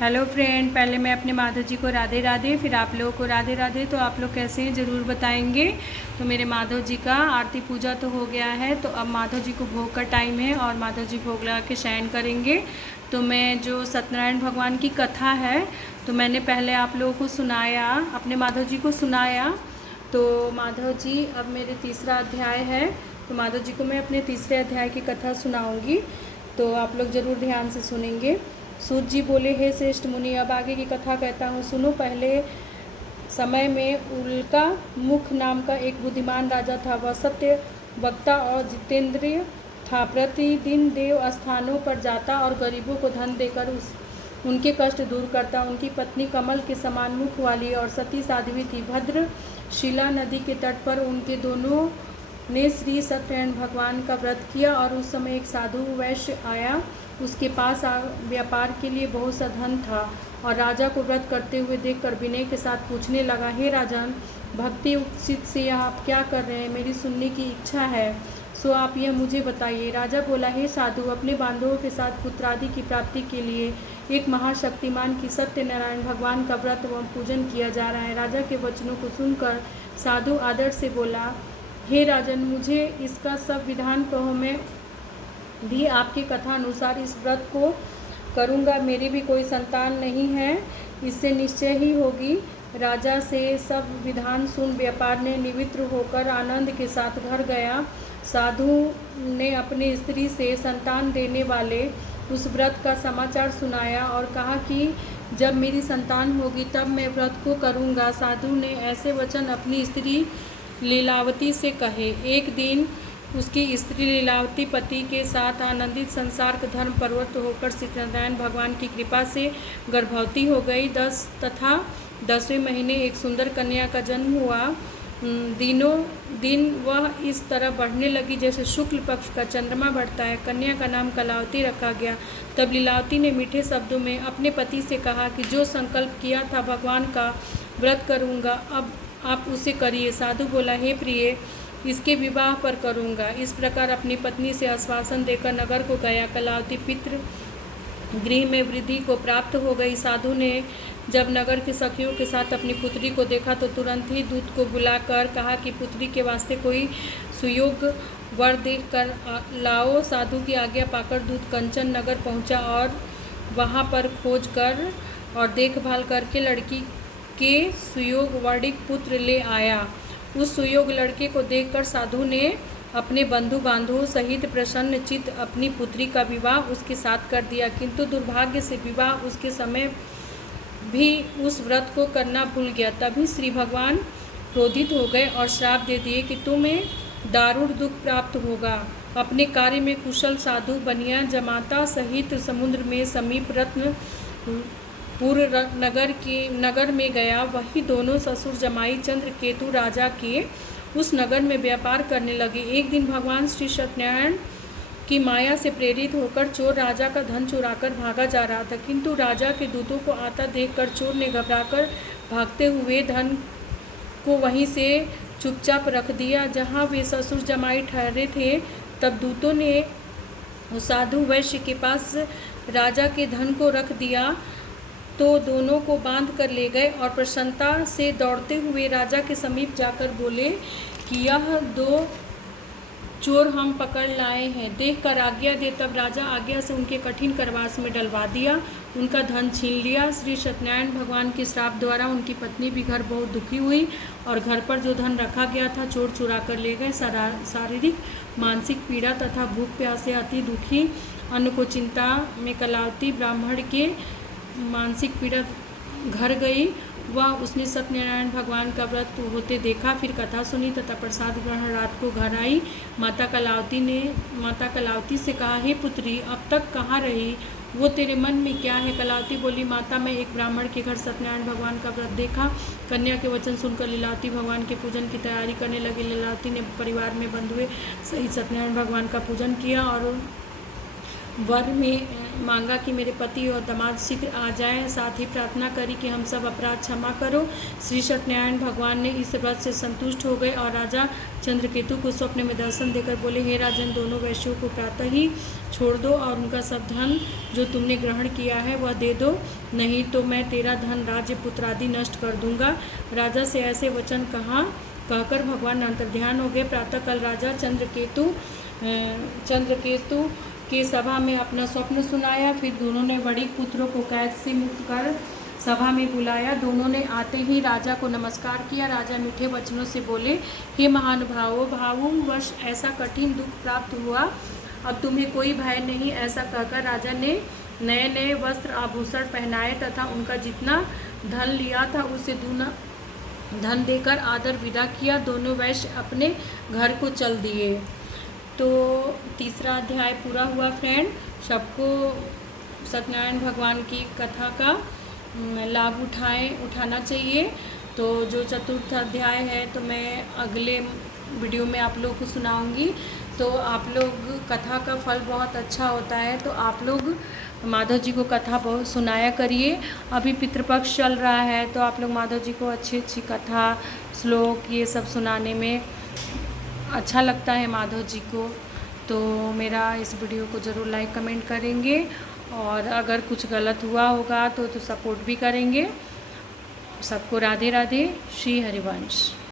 Hello friend, पहले मैं अपने माधव जी को राधे राधे, फिर आप लोगों को राधे राधे। तो आप लोग कैसे हैं ज़रूर बताएंगे। तो मेरे माधव जी का आरती पूजा तो हो गया है, तो अब माधव जी को भोग का टाइम है और माधव जी भोग लगा के शयन करेंगे। तो मैं जो सत्यनारायण भगवान की कथा है तो मैंने पहले आप लोगों को सुनाया, अपने माधव जी को सुनाया। तो माधव जी अब मेरे तीसरा अध्याय है, तो माधव जी को मैं अपने तीसरे अध्याय की कथा सुनाऊँगी, तो आप लोग ज़रूर ध्यान से सुनेंगे। सूत जी बोले, हे श्रेष्ठ मुनि, अब आगे की कथा कहता हूँ, सुनो। पहले समय में उल्का मुख नाम का एक बुद्धिमान राजा था। वह सत्य वक्ता और जितेंद्रिय था। प्रतिदिन देव स्थानों पर जाता और गरीबों को धन देकर उनके कष्ट दूर करता। उनकी पत्नी कमल के समान मुख वाली और सती साध्वी थी। भद्रशिला नदी के तट पर उनके दोनों ने श्री सत्यनारायण भगवान का व्रत किया और उस समय एक साधु वैश्य आया। उसके पास व्यापार के लिए बहुत सा धन था और राजा को व्रत करते हुए देखकर विनय के साथ पूछने लगा, हे राजन, भक्ति उचित से आप क्या कर रहे हैं? मेरी सुनने की इच्छा है, सो आप यह मुझे बताइए। राजा बोला, हे साधु, अपने बांधवों के साथ पुत्रादि की प्राप्ति के लिए एक महाशक्तिमान की सत्यनारायण भगवान का व्रत एवं पूजन किया जा रहा है। राजा के वचनों को सुनकर साधु आदर से बोला, हे राजन, मुझे इसका सब विधान कहो, मैं भी आपकी कथा अनुसार इस व्रत को करूँगा। मेरी भी कोई संतान नहीं है, इससे निश्चय ही होगी। राजा से सब विधान सुन व्यापार ने निवृत्त होकर आनंद के साथ घर गया। साधु ने अपनी स्त्री से संतान देने वाले उस व्रत का समाचार सुनाया और कहा कि जब मेरी संतान होगी तब मैं व्रत को करूँगा। साधु ने ऐसे वचन अपनी स्त्री लीलावती से कहे। एक दिन उसकी स्त्री लीलावती पति के साथ आनंदित संसार का धर्म पर्वत होकर सत्यनारायण भगवान की कृपा से गर्भवती हो गई। 10वें महीने एक सुंदर कन्या का जन्म हुआ। दिनों दिन वह इस तरह बढ़ने लगी जैसे शुक्ल पक्ष का चंद्रमा बढ़ता है। कन्या का नाम कलावती रखा गया। तब लीलावती ने मीठे शब्दों में अपने पति से कहा कि जो संकल्प किया था भगवान का व्रत करूँगा, अब आप उसे करिए। साधु बोला, हे प्रिय, इसके विवाह पर करूँगा। इस प्रकार अपनी पत्नी से आश्वासन देकर नगर को गया। कलावती पितृ गृह में वृद्धि को प्राप्त हो गई। साधु ने जब नगर के सखियों के साथ अपनी पुत्री को देखा तो तुरंत ही दूत को बुलाकर कहा कि पुत्री के वास्ते कोई सुयोग्य वर देख कर लाओ। साधु की आज्ञा पाकर दूत कंचन नगर पहुंचा और वहां पर खोज कर और देखभाल करके लड़की के सुयोग वर्णिक पुत्र ले आया। उस सुयोग लड़के को देखकर साधु ने अपने बंधु बांधवों सहित प्रसन्न चित्त अपनी पुत्री का विवाह उसके साथ कर दिया, किंतु दुर्भाग्य से विवाह उसके समय भी उस व्रत को करना भूल गया। तभी श्री भगवान क्रोधित हो गए और श्राप दे दिए कि तुम्हें दारुण दुख प्राप्त होगा। अपने कार्य में कुशल साधु बनिया जमाता सहित समुद्र में समीप रत्नपुर नगर में गया। वही दोनों ससुर जमाई चंद्रकेतु राजा के उस नगर में व्यापार करने लगे। एक दिन भगवान श्री सत्यनारायण की माया से प्रेरित होकर चोर राजा का धन चुराकर भागा जा रहा था, किंतु राजा के दूतों को आता देखकर चोर ने घबराकर भागते हुए धन को वहीं से चुपचाप रख दिया जहां वे ससुर जमाई ठहरे थे। तब दूतों ने उस साधु वैश्य के पास राजा के धन को रख दिया तो दोनों को बांध कर ले गए और प्रसन्नता से दौड़ते हुए राजा के समीप जाकर बोले कि यह 2 चोर हम पकड़ लाए हैं, देखकर आज्ञा दे। तब राजा आज्ञा से उनके कठिन करवास में डलवा दिया, उनका धन छीन लिया। श्री सत्यनारायण भगवान के श्राप द्वारा उनकी पत्नी भी घर बहुत दुखी हुई और घर पर जो धन रखा गया था चोर चुरा कर ले गए। शारीरिक मानसिक पीड़ा तथा भूख प्यास से अति दुखी अन्न को चिंता में कलावती ब्राह्मण के मानसिक पीड़ा घर गई। वह उसने सत्यनारायण भगवान का व्रत होते देखा, फिर कथा सुनी तथा प्रसाद ग्रहण रात को घर आई। माता कलावती से कहा, हे पुत्री, अब तक कहाँ रही? वो तेरे मन में क्या है? कलावती बोली, माता, मैं एक ब्राह्मण के घर सत्यनारायण भगवान का व्रत देखा। कन्या के वचन सुनकर लीलावती भगवान के पूजन की तैयारी करने लगी। लीलावती ने परिवार में बंधुए सहित सत्यनारायण भगवान का पूजन किया और मांगा कि मेरे पति और दामाद शीघ्र आ जाएं, साथ ही प्रार्थना करी कि हम सब अपराध क्षमा करो। श्री सत्यनारायण भगवान ने इस व्रत से संतुष्ट हो गए और राजा चंद्रकेतु को स्वप्न में दर्शन देकर बोले, हे राजन, दोनों वैश्यों को प्रातः ही छोड़ दो और उनका सब धन जो तुमने ग्रहण किया है वह दे दो, नहीं तो मैं तेरा धन, राज्य, पुत्र आदि नष्ट कर दूंगा। राजा से ऐसे वचन कहकर भगवान अंतर्ध्यान हो गए। प्रातःकाल राजा चंद्रकेतु के सभा में अपना स्वप्न सुनाया। फिर दोनों ने बड़ी पुत्रों को कैद से मुक्त कर सभा में बुलाया। दोनों ने आते ही राजा को नमस्कार किया। राजा मीठे वचनों से बोले, हे महानुभावों, भावुवश ऐसा कठिन दुख प्राप्त हुआ, अब तुम्हें कोई भय नहीं। ऐसा कहकर राजा ने नए नए वस्त्र आभूषण पहनाए तथा उनका जितना धन लिया था उससे दूना धन देकर आदर विदा किया। दोनों वैश्य अपने घर को चल दिए। तो तीसरा अध्याय पूरा हुआ फ्रेंड। सबको सत्यनारायण भगवान की कथा का लाभ उठाना चाहिए। तो जो चतुर्थ अध्याय है तो मैं अगले वीडियो में आप लोग को सुनाऊंगी। तो आप लोग कथा का फल बहुत अच्छा होता है, तो आप लोग माधव जी को कथा बहुत सुनाया करिए। अभी पितृपक्ष चल रहा है तो आप लोग माधव जी को अच्छी अच्छी कथा, श्लोक ये सब सुनाने में अच्छा लगता है माधव जी को। तो मेरा इस वीडियो को ज़रूर लाइक कमेंट करेंगे और अगर कुछ गलत हुआ होगा तो सपोर्ट भी करेंगे। सबको राधे राधे। श्री हरिवंश।